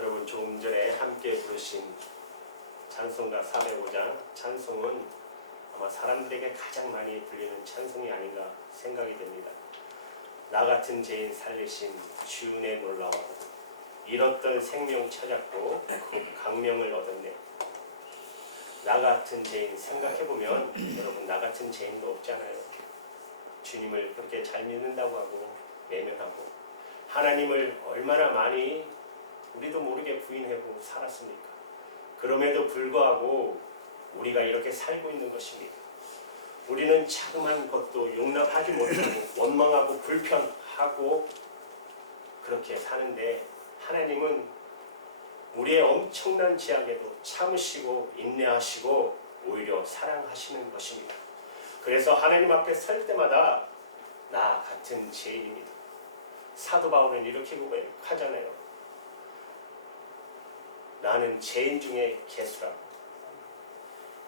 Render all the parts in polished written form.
여러분 조금 전에 함께 부르신 찬송가 405장 찬송은 아마 사람들에게 가장 많이 불리는 찬송이 아닌가 생각이 됩니다. 나 같은 죄인 살리신 주 은혜 놀라워 잃었던 생명 찾았고 그 강명을 얻었네. 나 같은 죄인 생각해보면 여러분 나 같은 죄인도 없잖아요. 주님을 그렇게 잘 믿는다고 하고 외면하고 하나님을 얼마나 많이 우리도 모르게 부인하고 살았습니까? 그럼에도 불구하고 우리가 이렇게 살고 있는 것입니다. 우리는 자그마한 것도 용납하지 못하고 원망하고 불편하고 그렇게 사는데 하나님은 우리의 엄청난 죄악에도 참으시고 인내하시고 오히려 사랑하시는 것입니다. 그래서 하나님 앞에 설 때마다 나 같은 죄인입니다. 사도 바울은 이렇게 고백하잖아요. 나는 죄인 중에 개수라고.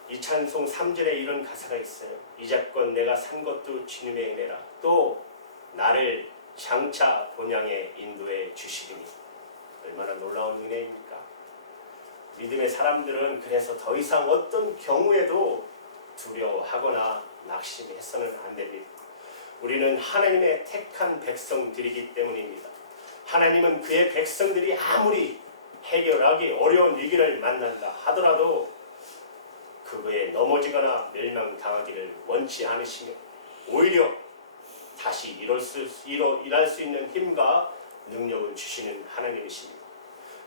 이 찬송 3절에 이런 가사가 있어요. 이제껏 내가 산 것도 주님의 은혜라. 또 나를 장차 본향에 인도해 주시리니. 얼마나 놀라운 은혜입니까? 믿음의 사람들은 그래서 더 이상 어떤 경우에도 두려워하거나 낙심해서는 안 됩니다. 우리는 하나님의 택한 백성들이기 때문입니다. 하나님은 그의 백성들이 아무리 해결하기 어려운 위기를 만난다 하더라도 그거에 넘어지거나 멸망당하기를 원치 않으시며 오히려 다시 일할 수 있는 힘과 능력을 주시는 하나님이십니다.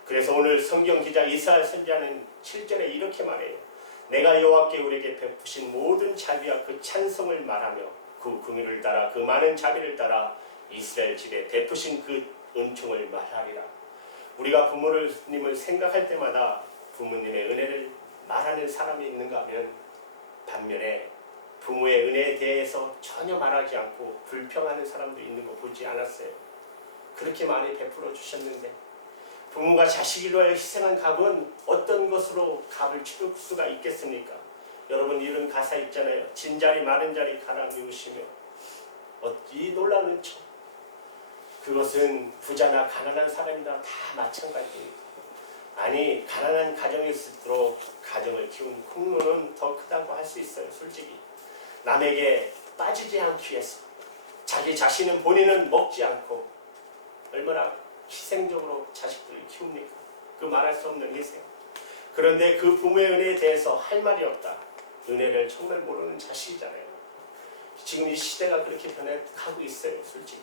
그래서 오늘 성경 기자 이사야 선지자는 7절에 이렇게 말해요. 내가 여호와께 우리에게 베푸신 모든 자비와 그 찬송을 말하며 그 긍휼을 따라 그 많은 자비를 따라 이스라엘 집에 베푸신 그 은총을 말하리라. 우리가 부모님을 생각할 때마다 부모님의 은혜를 말하는 사람이 있는가 하면 반면에 부모의 은혜에 대해서 전혀 말하지 않고 불평하는 사람도 있는 거 보지 않았어요. 그렇게 많이 베풀어 주셨는데 부모가 자식을 위하여 희생한 값은 어떤 것으로 값을 치를 수가 있겠습니까? 여러분 이런 가사 있잖아요. 진자리 마른 자리 가라 미우시며 어찌 놀라는 척. 그것은 부자나 가난한 사람이나 다 마찬가지입니다. 아니 가난한 가정일수록 가정을 키운 콩로는 더 크다고 할 수 있어요. 솔직히 남에게 빠지지 않기 위해서 자기 자신은 본인은 먹지 않고 얼마나 희생적으로 자식들을 키웁니까? 그 말할 수 없는 희생. 그런데 그 부모의 은혜에 대해서 할 말이 없다. 은혜를 정말 모르는 자식이잖아요. 지금 이 시대가 그렇게 변해가고 있어요. 솔직히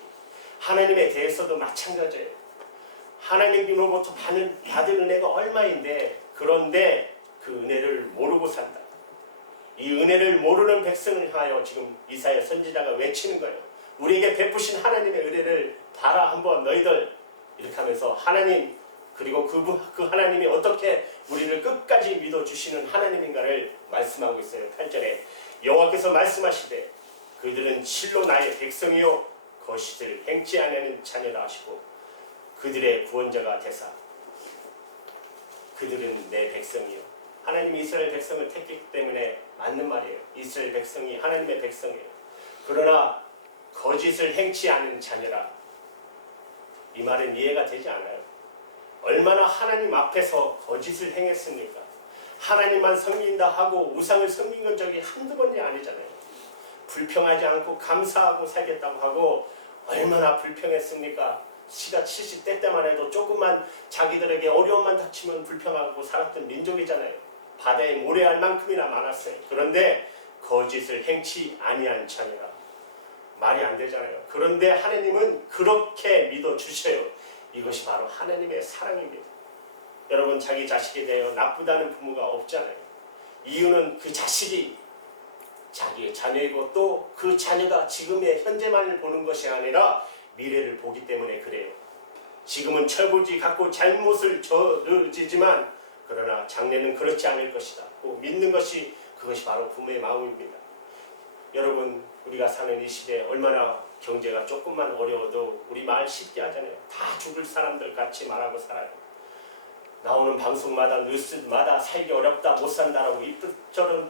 하나님에 대해서도 마찬가지예요. 하나님으로부터 받은 은혜가 얼마인데 그런데 그 은혜를 모르고 산다. 이 은혜를 모르는 백성을 하여 지금 이사야 선지자가 외치는 거예요. 우리에게 베푸신 하나님의 은혜를 봐라 한번 너희들 이렇게 하면서 하나님 그리고 그 하나님이 어떻게 우리를 끝까지 믿어주시는 하나님인가를 말씀하고 있어요. 8절에 여호와께서 말씀하시되 그들은 실로 나의 백성이요 거짓을 행치 아니하는 자녀라 하시고 그들의 구원자가 되사 그들은 내 백성이요. 하나님이 이스라엘 백성을 택했기 때문에 맞는 말이에요. 이스라엘 백성이 하나님의 백성이에요. 그러나 거짓을 행치 않은 자녀라. 이 말은 이해가 되지 않아요. 얼마나 하나님 앞에서 거짓을 행했습니까? 하나님만 섬긴다 하고 우상을 섬긴 건 저기 한두 번이 아니잖아요. 불평하지 않고 감사하고 살겠다고 하고 얼마나 불평했습니까? 시가 70대 때만 해도 조금만 자기들에게 어려움만 닥치면 불평하고 살았던 민족이잖아요. 바다에 모래알 만큼이나 많았어요. 그런데 거짓을 행치 아니한 자녀라. 말이 안 되잖아요. 그런데 하나님은 그렇게 믿어주셔요. 이것이 바로 하나님의 사랑입니다. 여러분 자기 자식에 대하여 나쁘다는 부모가 없잖아요. 이유는 그 자식이 자기의 자녀이고 또 그 자녀가 지금의 현재만을 보는 것이 아니라 미래를 보기 때문에 그래요. 지금은 철부지 갖고 잘못을 저지르지만 그러나 장래는 그렇지 않을 것이다. 믿는 것이 그것이 바로 부모의 마음입니다. 여러분 우리가 사는 이 시대에 얼마나 경제가 조금만 어려워도 우리 말 쉽게 하잖아요. 다 죽을 사람들 같이 말하고 살아요. 나오는 방송마다 뉴스마다 살기 어렵다 못 산다라고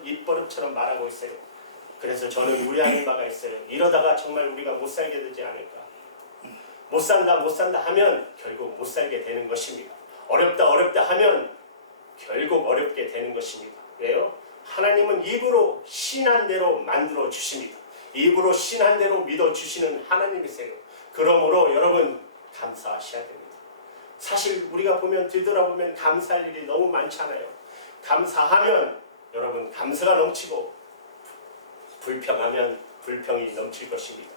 입버릇처럼 말하고 있어요. 그래서 저는 우려하는 바가 있어요. 이러다가 정말 우리가 못 살게 되지 않을까. 못 산다 하면 결국 못 살게 되는 것입니다. 어렵다 하면 결국 어렵게 되는 것입니다. 왜요? 하나님은 입으로 신한 대로 만들어 주십니다. 입으로 신한 대로 믿어 주시는 하나님이세요. 그러므로 여러분 감사하셔야 됩니다. 사실 우리가 보면 뒤돌아보면 감사할 일이 너무 많잖아요. 감사하면 여러분 감사가 넘치고 불평하면 불평이 넘칠 것입니다.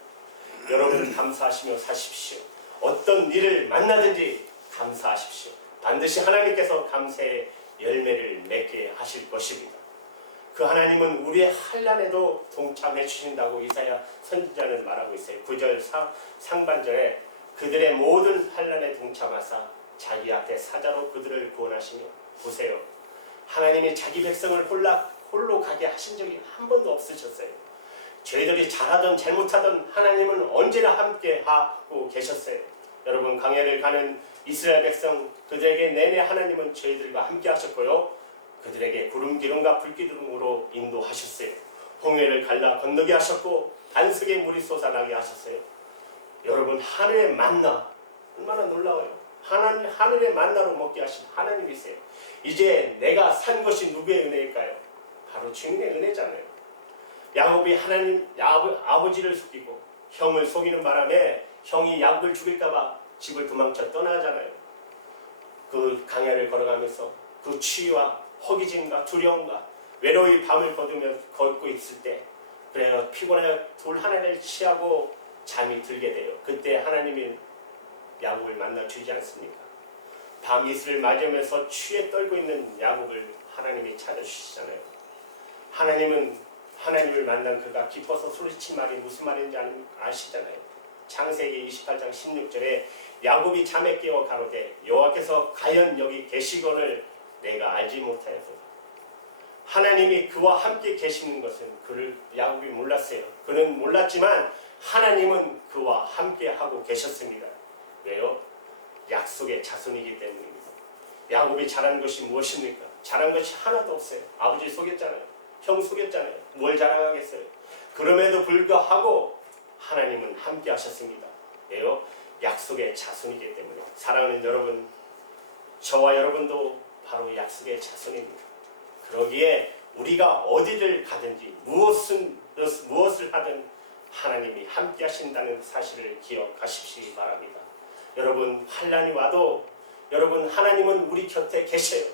여러분 감사하시며 사십시오. 어떤 일을 만나든지 감사하십시오. 반드시 하나님께서 감사의 열매를 맺게 하실 것입니다. 그 하나님은 우리의 환난에도 동참해 주신다고 이사야 선지자는 말하고 있어요. 9절 상반절에 그들의 모든 환난에 동참하사 자기 앞에 사자로 그들을 구원하시며, 보세요. 하나님이 자기 백성을 홀로 가게 하신 적이 한 번도 없으셨어요. 저희들이 잘하든 잘못하든 하나님은 언제나 함께 하고 계셨어요. 여러분 광야를 가는 이스라엘 백성 그들에게 내내 하나님은 저희들과 함께 하셨고요. 그들에게 구름 기름과 불 기름으로 인도하셨어요. 홍해를 갈라 건너게 하셨고 반석에 물이 솟아나게 하셨어요. 여러분 하늘의 만나 얼마나 놀라워요. 하늘의 만나로 먹게 하신 하나님이세요. 이제 내가 산 것이 누구의 은혜일까요? 바로 주님의 은혜잖아요. 야곱이 아버지를 속이고 형을 속이는 바람에 형이 야곱을 죽일까봐 집을 도망쳐 떠나잖아요. 그 강야를 걸어가면서 그 추위와 허기짐과 두려움과 외로이 밤을 걷고 있을 때, 그래요, 피곤해 돌 하나를 취하고 잠이 들게 돼요. 그때 하나님이 야곱을 만나 주지 않습니까? 밤 이슬을 맞으면서 추위에 떨고 있는 야곱을 하나님이 찾아주시잖아요. 하나님은 하나님을 만난 그가 기뻐서 소리친 말이 무슨 말인지 아시잖아요. 창세기 28장 16절에 야곱이 잠에 깨어 가로되 여호와께서 과연 여기 계시거늘 내가 알지 못하였도다. 하나님이 그와 함께 계시는 것은 야곱이 몰랐어요. 그는 몰랐지만 하나님은 그와 함께 하고 계셨습니다. 왜요? 약속의 자손이기 때문입니다. 야곱이 잘한 것이 무엇입니까? 잘한 것이 하나도 없어요. 아버지 속였잖아요. 형 속였잖아요. 뭘 자랑하겠어요? 그럼에도 불구하고 하나님은 함께 하셨습니다. 왜요? 약속의 자손이기 때문에. 사랑하는 여러분, 저와 여러분도 바로 약속의 자손입니다. 그러기에 우리가 어디를 가든지 무엇을 하든 하나님이 함께 하신다는 사실을 기억하십시기 바랍니다. 여러분 환난이 와도 여러분 하나님은 우리 곁에 계셔요.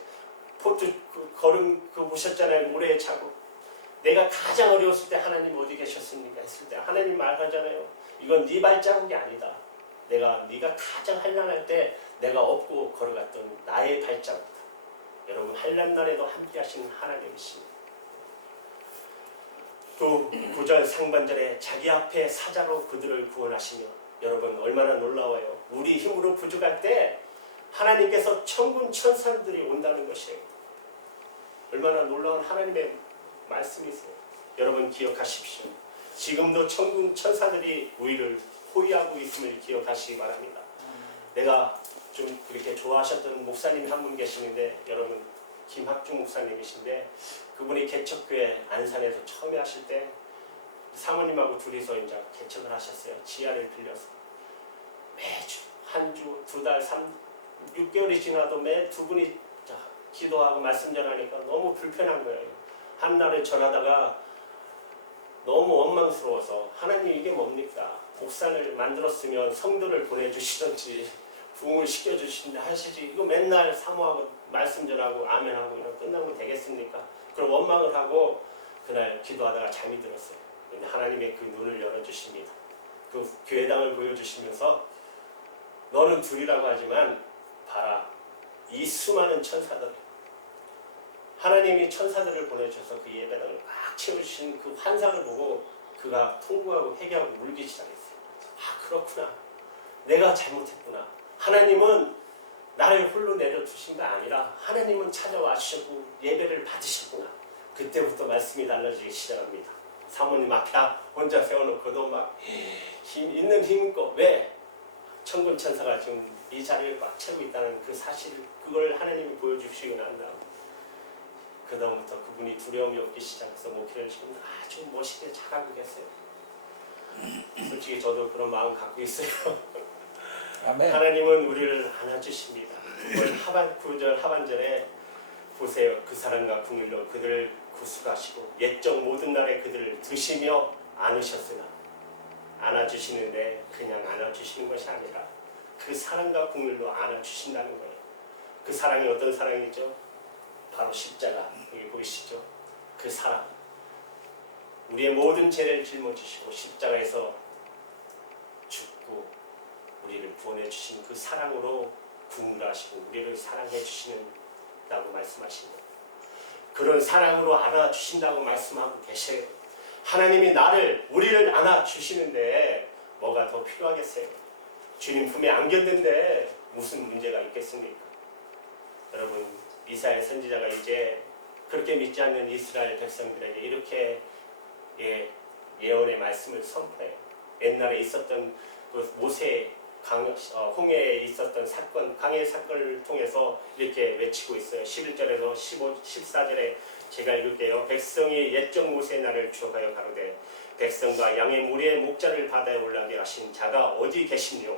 포트 걸음 보셨잖아요. 모래에 차고. 내가 가장 어려웠을 때 하나님 어디 계셨습니까? 했을 때 하나님 말하잖아요. 이건 네 발자국이 아니다. 네가 가장 환난할 때 내가 업고 걸어갔던 나의 발자국이다. 여러분 환난 날에도 함께 하시는 하나님이십니다. 또 9절 상반절에 자기 앞에 사자로 그들을 구원하시며, 여러분 얼마나 놀라워요. 우리 힘으로 부족할 때 하나님께서 천군 천사들이 온다는 것이에요. 얼마나 놀라운 하나님의 말씀이세요. 여러분 기억하십시오. 지금도 천군 천사들이 우리를 호위하고 있음을 기억하시기 바랍니다. 내가 좀 그렇게 좋아하셨던 목사님이 한 분 계시는데, 여러분 김학중 목사님이신데, 그분이 개척교회 안산에서 처음에 하실 때 사모님하고 둘이서 이제 개척을 하셨어요. 지하를 빌려서 매주 한 주, 두 달, 6개월이 지나도 매 두 분이 기도하고 말씀 전하니까 너무 불편한 거예요. 한날에 전하다가 너무 원망스러워서, 하나님 이게 뭡니까? 목사를 만들었으면 성도를 보내주시던지 부흥을 시켜주시는데 하시지, 이거 맨날 사모하고 말씀 전하고 아멘하고 이런 끝나면 되겠습니까? 그럼 원망을 하고 그날 기도하다가 잠이 들었어요. 근데 하나님의 그 눈을 열어주십니다. 그 교회당을 보여주시면서 너는 둘이라고 하지만 봐라, 이 수많은 천사들, 하나님이 천사들을 보내주셔서 그 예배당을 막 채워주신 그 환상을 보고 그가 통곡하고 회개하고 울기 시작했어요. 아, 그렇구나. 내가 잘못했구나. 하나님은 나를 홀로 내려두신 게 아니라 하나님은 찾아와 주셨고 예배를 받으셨구나. 그때부터 말씀이 달라지기 시작합니다. 사모님 앞에 혼자 세워놓고도 막 있는 힘껏, 왜? 천군 천사가 지금 이 자리를 꽉 채우고 있다는 그 사실, 그걸 하나님이 보여주시고 난 다음 그다음부터 그분이 두려움이 없기 시작해서 목회를 지금 아주 멋있게 잘하고 계세요. 솔직히 저도 그런 마음 갖고 있어요. 아멘. 하나님은 우리를 안아주십니다. 9절 하반절에 보세요. 그 사랑과 긍휼로 그들을 구속하시고 옛적 모든 날에 그들을 드시며 안으셨으나, 안아주시는데 그냥 안아주시는 것이 아니라 그 사랑과 긍휼로 안아주신다는 거예요. 그 사랑이 어떤 사랑이죠? 바로 십자가, 여기 보이시죠? 그 사랑, 우리의 모든 죄를 짊어지시고 십자가에서 죽고 우리를 구원해 주신 그 사랑으로 긍휼하시고 우리를 사랑해 주시는다고 말씀하십니다. 그런 사랑으로 안아주신다고 말씀하고 계셔요. 하나님이 우리를 안아주시는데 뭐가 더 필요하겠어요? 주님 품에 안겼는데 무슨 문제가 있겠습니까? 여러분, 이사야 선지자가 이제 그렇게 믿지 않는 이스라엘 백성들에게 이렇게 예언의 말씀을 선포해요. 옛날에 있었던 그 모세 홍해에 있었던 사건, 강해 사건을 통해서 이렇게 외치고 있어요. 11절에서 14절에 제가 읽을게요. 백성이 옛적 모세의 날을 추억하여 가로되 백성과 양의 무리의 목자를 바다에 올라게 하신 자가 어디 계시뇨?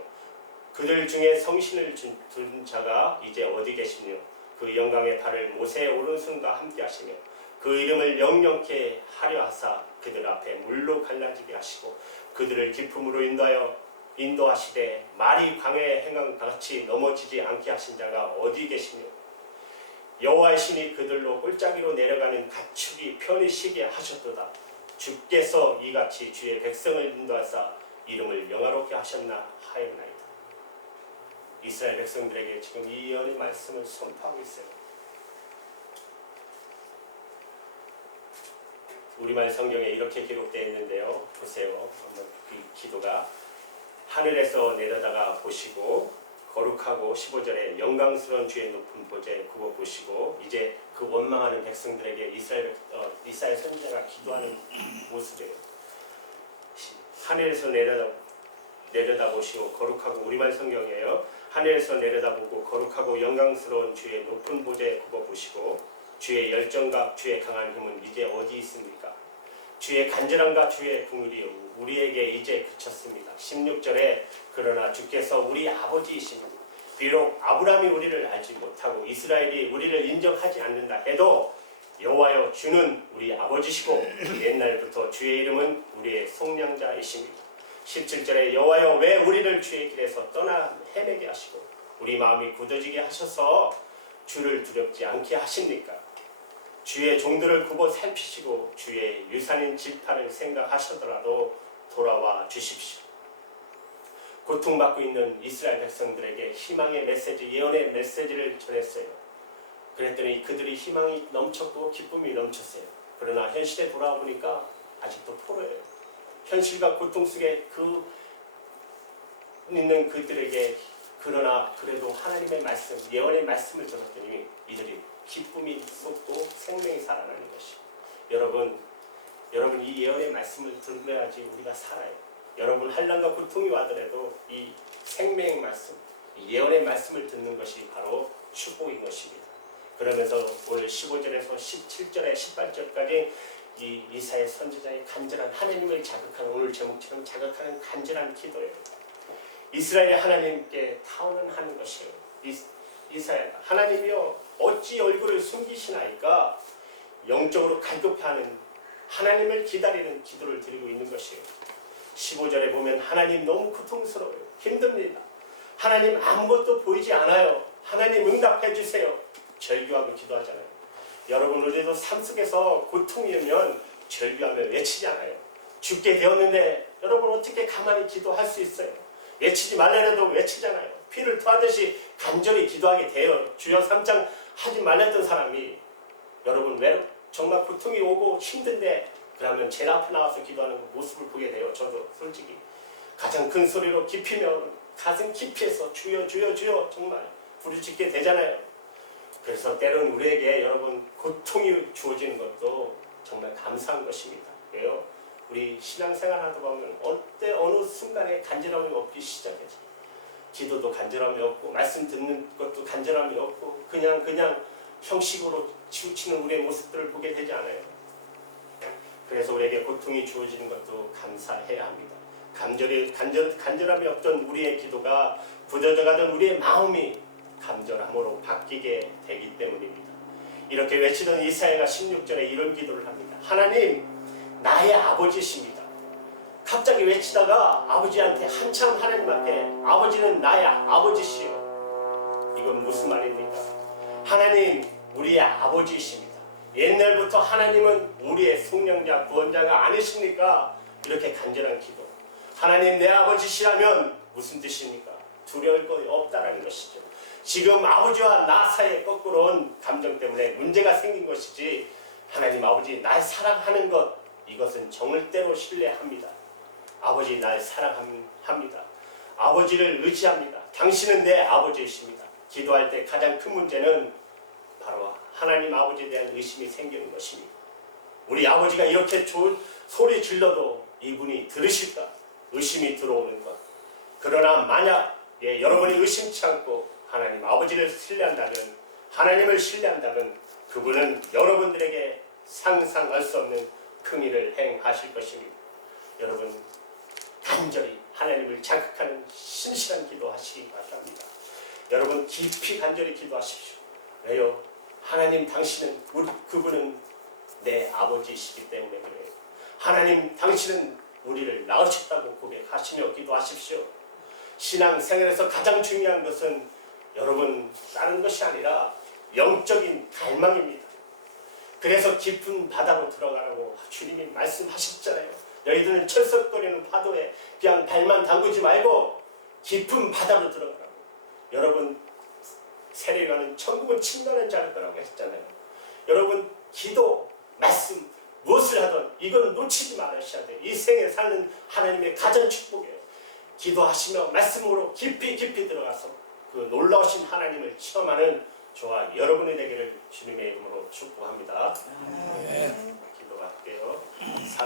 그들 중에 성신을 둔 자가 이제 어디 계시뇨? 그 영광의 팔을 모세의 오른손과 함께 하시며 그 이름을 영영케 하려 하사 그들 앞에 물로 갈라지게 하시고 그들을 기품으로 인도하시되 말이 광야에 행한 같이 넘어지지 않게 하신 자가 어디 계시뇨? 여호와의 신이 그들로 골짜기로 내려가는 가축이 편히 쉬게 하셨도다. 주께서 이같이 주의 백성을 인도하사 이름을 영화롭게 하셨나 하였나이다. 이스라엘 백성들에게 지금 이 예언의 말씀을 선포하고 있어요. 우리말 성경에 이렇게 기록되어 있는데요. 보세요. 그 기도가 하늘에서 내려다가 보시고 거룩하고 15절에 영광스러운 주의 높은 보좌에 그거 보시고 이제 그 원망하는 백성들에게 이사야 선지자가 기도하는 모습이에요. 하늘에서 내려다보시고 거룩하고 우리말 성경이에요. 하늘에서 내려다보고 거룩하고 영광스러운 주의 높은 보좌에 그거 보시고 주의 열정과 주의 강한 힘은 이제 어디 있습니까? 주의 간절함과 주의 긍휼이 우리에게 이제 그쳤습니다. 16절에 그러나 주께서 우리 아버지이시니 비록 아브라함이 우리를 알지 못하고 이스라엘이 우리를 인정하지 않는다 해도 여호와여 주는 우리 아버지시고 옛날부터 주의 이름은 우리의 속량자이십니다. 17절에 여호와여 왜 우리를 주의 길에서 떠나 헤매게 하시고 우리 마음이 굳어지게 하셔서 주를 두렵지 않게 하십니까? 주의 종들을 굽어 살피시고 주의 유산인 지파를 생각하시더라도 돌아와 주십시오. 고통받고 있는 이스라엘 백성들에게 희망의 메시지, 예언의 메시지를 전했어요. 그랬더니 그들이 희망이 넘쳤고 기쁨이 넘쳤어요. 그러나 현실에 돌아와 보니까 아직도 포로예요. 현실과 고통 속에 있는 그들에게 그러나 그래도 하나님의 말씀, 예언의 말씀을 전했더니 이들이 기쁨이 쏟고 생명이 살아나는 것이. 여러분 이 예언의 말씀을 들어야지 우리가 살아요. 여러분 한란과 고통이 와더라도 이 생명의 말씀, 이 예언의 말씀을 듣는 것이 바로 축복인 것입니다. 그러면서 오늘 15절에서 17절에 18절까지 이 이사야 선지자의 간절한 하나님을 자극하는 오늘 제목처럼 자극하는 간절한 기도예요. 이스라엘이 하나님께 타원하는 것이에요. 이사야가 하나님이여 어찌 얼굴을 숨기시나이까 영적으로 갈급해하는 하나님을 기다리는 기도를 드리고 있는 것이에요. 15절에 보면 하나님 너무 고통스러워요. 힘듭니다. 하나님 아무것도 보이지 않아요. 하나님 응답해 주세요. 절규하고 기도하잖아요. 여러분 우리도 삶 속에서 고통이 오면 절규하며 외치지 않아요. 죽게 되었는데 여러분 어떻게 가만히 기도할 수 있어요? 외치지 말라도 외치잖아요. 피를 토하듯이 간절히 기도하게 돼요. 주여 삼창 하지 말랬던 사람이 여러분 왜 정말 고통이 오고 힘든데 그러면 제일 앞에 나와서 기도하는 모습을 보게 돼요. 저도 솔직히 가장 큰 소리로 깊이면 가슴 깊이에서 주여 주여 주여 정말 부르짖게 되잖아요. 그래서 때로는 우리에게 여러분 고통이 주어지는 것도 정말 감사한 것입니다. 왜요? 우리 신앙생활 하다 보면 어느 순간에 간절함이 없기 시작해서 기도도 간절함이 없고 말씀 듣는 것도 간절함이 없고 그냥 형식으로 치우치는 우리의 모습들을 보게 되지 않아요. 그래서 우리에게 고통이 주어지는 것도 감사해야 합니다. 간절함이 없던 우리의 기도가 굳어져가던 우리의 마음이 간절함으로 바뀌게 되기 때문입니다. 이렇게 외치던 이사야가 16절에 이런 기도를 합니다. 하나님, 나의 아버지십니다. 갑자기 외치다가 아버지한테 한참 하나님 앞에 아버지는 나의 아버지시여. 이건 무슨 말입니까? 하나님, 우리의 아버지이십니다. 옛날부터 하나님은 우리의 속량자 구원자가 아니십니까? 이렇게 간절한 기도. 하나님, 내 아버지시라면 무슨 뜻입니까? 두려울 것이 없다라는 것이죠. 지금 아버지와 나 사이에 거꾸로 온 감정 때문에 문제가 생긴 것이지, 하나님 아버지 날 사랑하는 것, 이것은 절대로 신뢰합니다. 아버지 날 사랑합니다. 아버지를 의지합니다. 당신은 내 아버지이십니다. 기도할 때 가장 큰 문제는 바로 하나님 아버지에 대한 의심이 생기는 것입니다. 우리 아버지가 이렇게 좋은 소리 질러도 이분이 들으실까? 의심이 들어오는 것. 그러나 만약 여러분이 의심치 않고 하나님 아버지를 신뢰한다면, 하나님을 신뢰한다면 그분은 여러분들에게 상상할 수 없는 큰 일을 행하실 것입니다. 여러분, 간절히 하나님을 자극하는 신실한 기도하시기 바랍니다. 여러분, 깊이 간절히 기도하십시오. 왜요? 하나님, 당신은 그분은 내 아버지이시기 때문에 그래요. 하나님, 당신은 우리를 낳으셨다고 고백하시며 기도하십시오. 신앙생활에서 가장 중요한 것은 여러분, 다른 것이 아니라 영적인 갈망입니다. 그래서 깊은 바다로 들어가라고 주님이 말씀하셨잖아요. 너희들은 철썩거리는 파도에 그냥 발만 담그지 말고 깊은 바다로 들어가라고. 여러분, 세례요한은 천국은 침노하는 자일 거라고 했잖아요. 여러분, 기도, 말씀, 무엇을 하든 이건 놓치지 말으셔야 돼요. 이 생에 사는 하나님의 가장 축복이에요. 기도하시며 말씀으로 깊이 들어가서 그 놀라우신 하나님을 체험하는 저와 여러분이 되기를 주님의 이름으로